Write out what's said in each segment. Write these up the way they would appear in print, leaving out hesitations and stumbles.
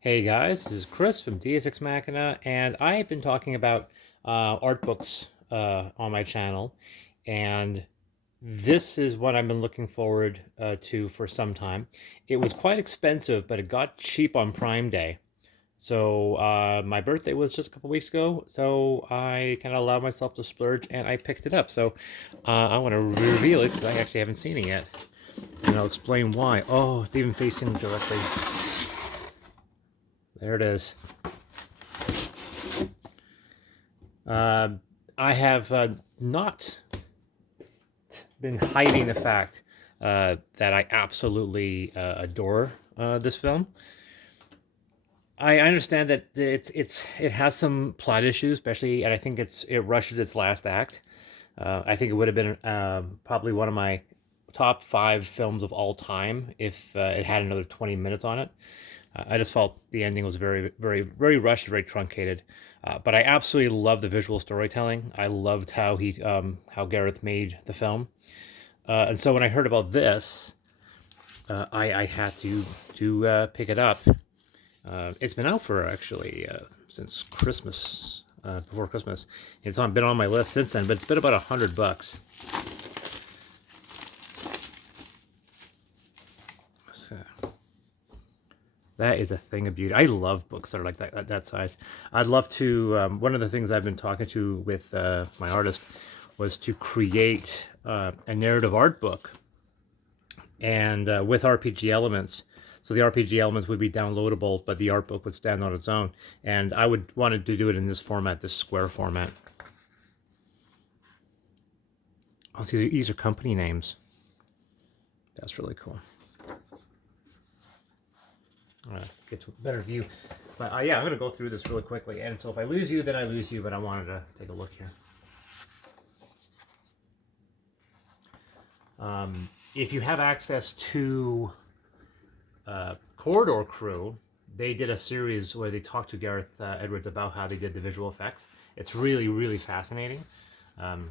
Hey guys, this is Chris from Deus Ex Machina, and I've been talking about art books on my channel, and this is what I've been looking forward to for some time. It was quite expensive, but it got cheap on Prime Day. So my birthday was just a couple weeks ago, so I kind of allowed myself to splurge, and I picked it up. So I want to reveal it because I actually haven't seen it yet, and I'll explain why. Oh, it's even facing directly. There it is. Uh, I have not been hiding the fact that I absolutely adore this film. I understand that it has some plot issues, especially, and I think it rushes its last act. I think it would have been probably one of my top five films of all time if it had another 20 minutes on it. I just felt the ending was very, very, very rushed, very truncated. But I absolutely love the visual storytelling. I loved how Gareth made the film, and so when I heard about this, I had to pick it up. It's been out for actually since Christmas, before Christmas. Been on my list since then, but it's been about $100. So that is a thing of beauty. I love books that are like that size. I'd love to. One of the things I've been talking to with my artist was to create a narrative art book and with RPG elements. So the RPG elements would be downloadable, but the art book would stand on its own. And I would wanted to do it in this format, this square format. Oh, these are company names. That's really cool. Get to a better view. But yeah, I'm going to go through this really quickly. And so if I lose you, then I lose you. But I wanted to take a look here. If you have access to Corridor Crew, they did a series where they talked to Gareth Edwards about how they did the visual effects. It's really, really fascinating. Um,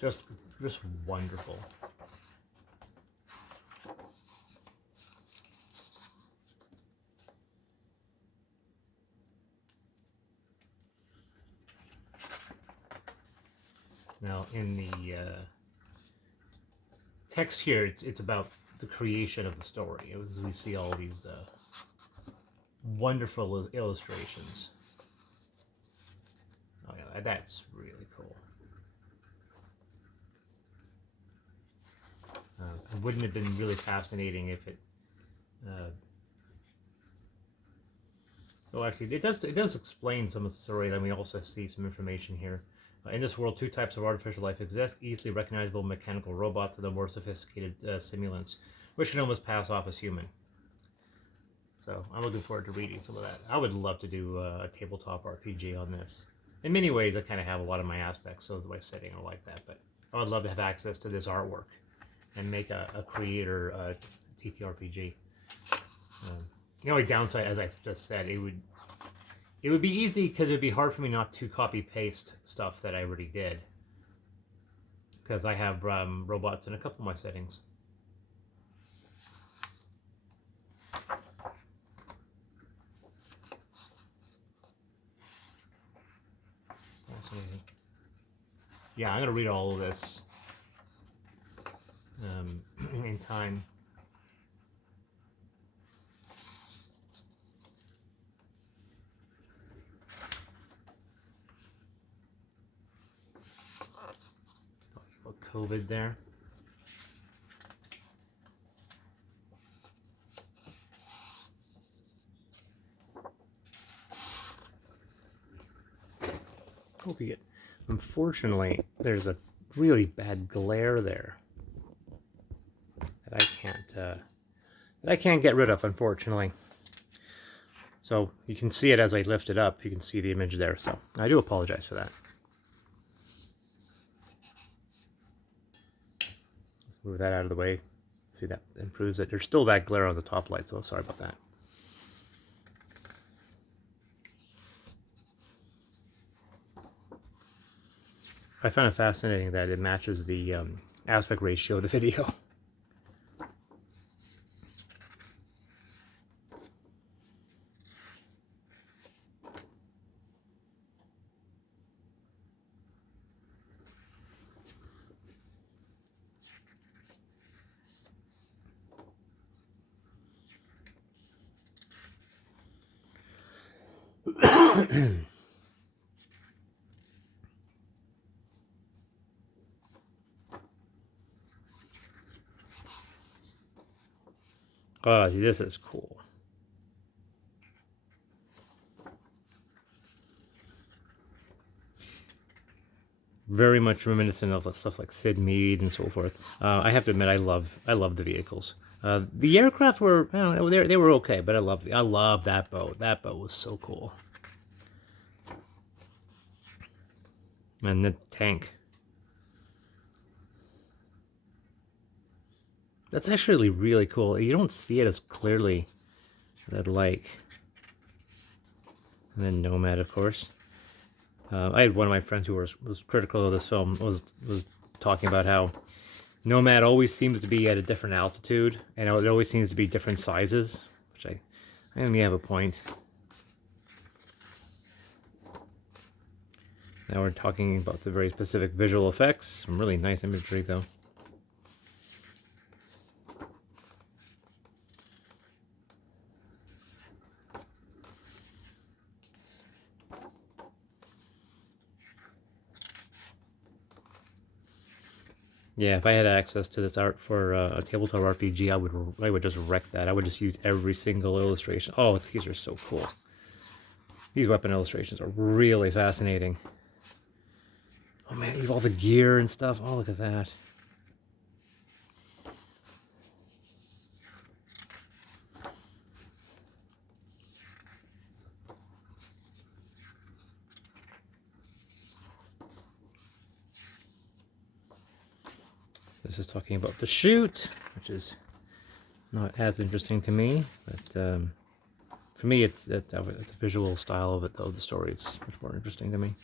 just, just wonderful. Now, in the text here, it's about the creation of the story. As we see all these wonderful illustrations. Oh yeah, that's really cool. It wouldn't have been really fascinating if it. Well, actually, it does explain some of the story. Then we also see some information here. In this world, two types of artificial life exist: easily recognizable mechanical robots and the more sophisticated simulants, which can almost pass off as human. So I'm looking forward to reading some of that. I would love to do a tabletop RPG on this. In many ways, I kind of have a lot of my aspects, so the way setting are like that. But I would love to have access to this artwork and make a creator TTRPG. The only downside, as I just said, it would be easy because it would be hard for me not to copy paste stuff that I already did because I have robots in a couple of my settings. That's amazing. Yeah, I'm gonna read all of this in time. About COVID there. Hope you get. Unfortunately, there's a really bad glare there that I can't get rid of. Unfortunately, so you can see it as I lift it up. You can see the image there. So I do apologize for that. Let's move that out of the way. See, that improves it. There's still that glare on the top light, so sorry about that. I find it fascinating that it matches the aspect ratio of the video. Oh, see, this is cool. Very much reminiscent of stuff like Sid Mead and so forth. I have to admit, I love the vehicles. The aircraft were, I don't know, they were okay, but I love that boat. That boat was so cool. And the tank. That's actually really cool. You don't see it as clearly as I'd like. And then Nomad, of course. I had one of my friends who was critical of this film was talking about how Nomad always seems to be at a different altitude, and it always seems to be different sizes, which I think you have a point. Now we're talking about the very specific visual effects. Some really nice imagery, though. Yeah, if I had access to this art for a tabletop RPG, I would just wreck that. I would just use every single illustration. Oh, these are so cool. These weapon illustrations are really fascinating. Oh man, you have all the gear and stuff. Oh, look at that. This is talking about the shoot, which is not as interesting to me, but for me, it's the visual style of it, though. The story is much more interesting to me.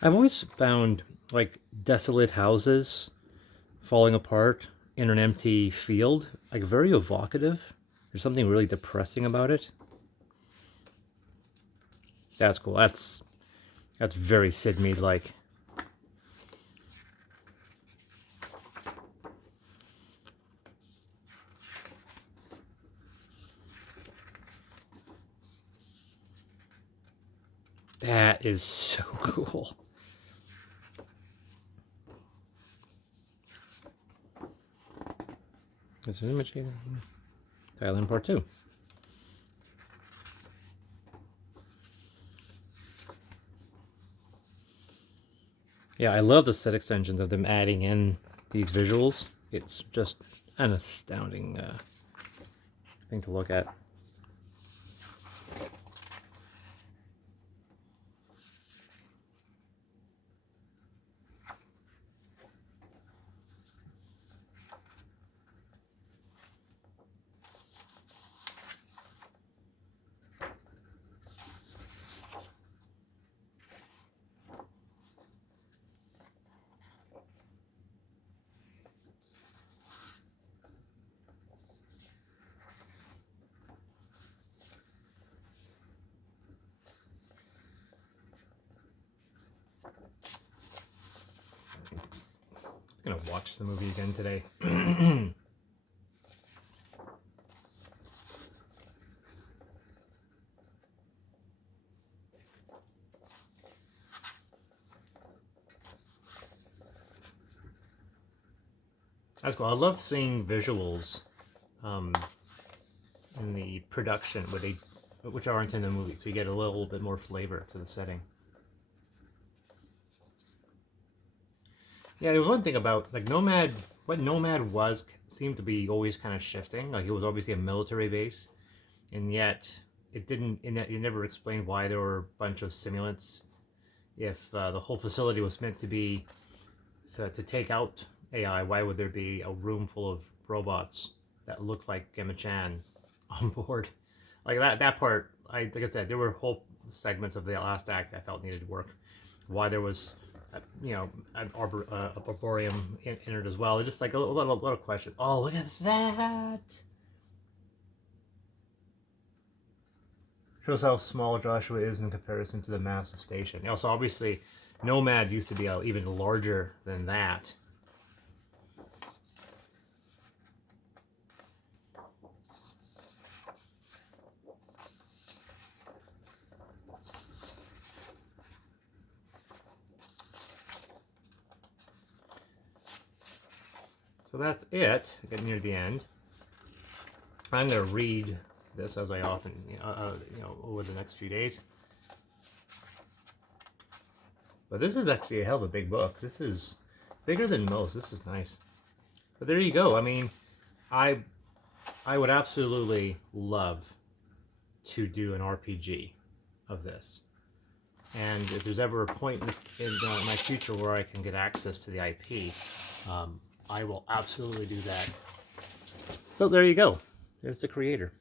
I've always found like desolate houses falling apart in an empty field like very evocative. There's something really depressing about it. That's cool. That's very Sid Mead like. That is so cool. This is an image here. Thailand Part 2. Yeah, I love the set extensions of them adding in these visuals. It's just an astounding thing to look at. I'm gonna watch the movie again today. That's cool. I love seeing visuals in the production, which aren't in the movie, so you get a little bit more flavor to the setting. Yeah, there was one thing about like Nomad. What Nomad was seemed to be always kind of shifting. Like it was obviously a military base, and yet it didn't. It never explained why there were a bunch of simulants. If the whole facility was meant to be to take out AI, why would there be a room full of robots that looked like Gemma Chan on board? Like that part like I said, there were whole segments of the last act I felt needed work. Why there was, an arboreum in it as well. Just like a little questions. Oh, look at that! Shows how small Joshua is in comparison to the massive station. So obviously, Nomad used to be even larger than that. So that's it. Getting near the end. I'm going to read this as I often, over the next few days. But this is actually a hell of a big book. This is bigger than most. This is nice. But there you go. I mean, I would absolutely love to do an RPG of this. And if there's ever a point in my future where I can get access to the IP, I will absolutely do that. So there you go. There's the creator.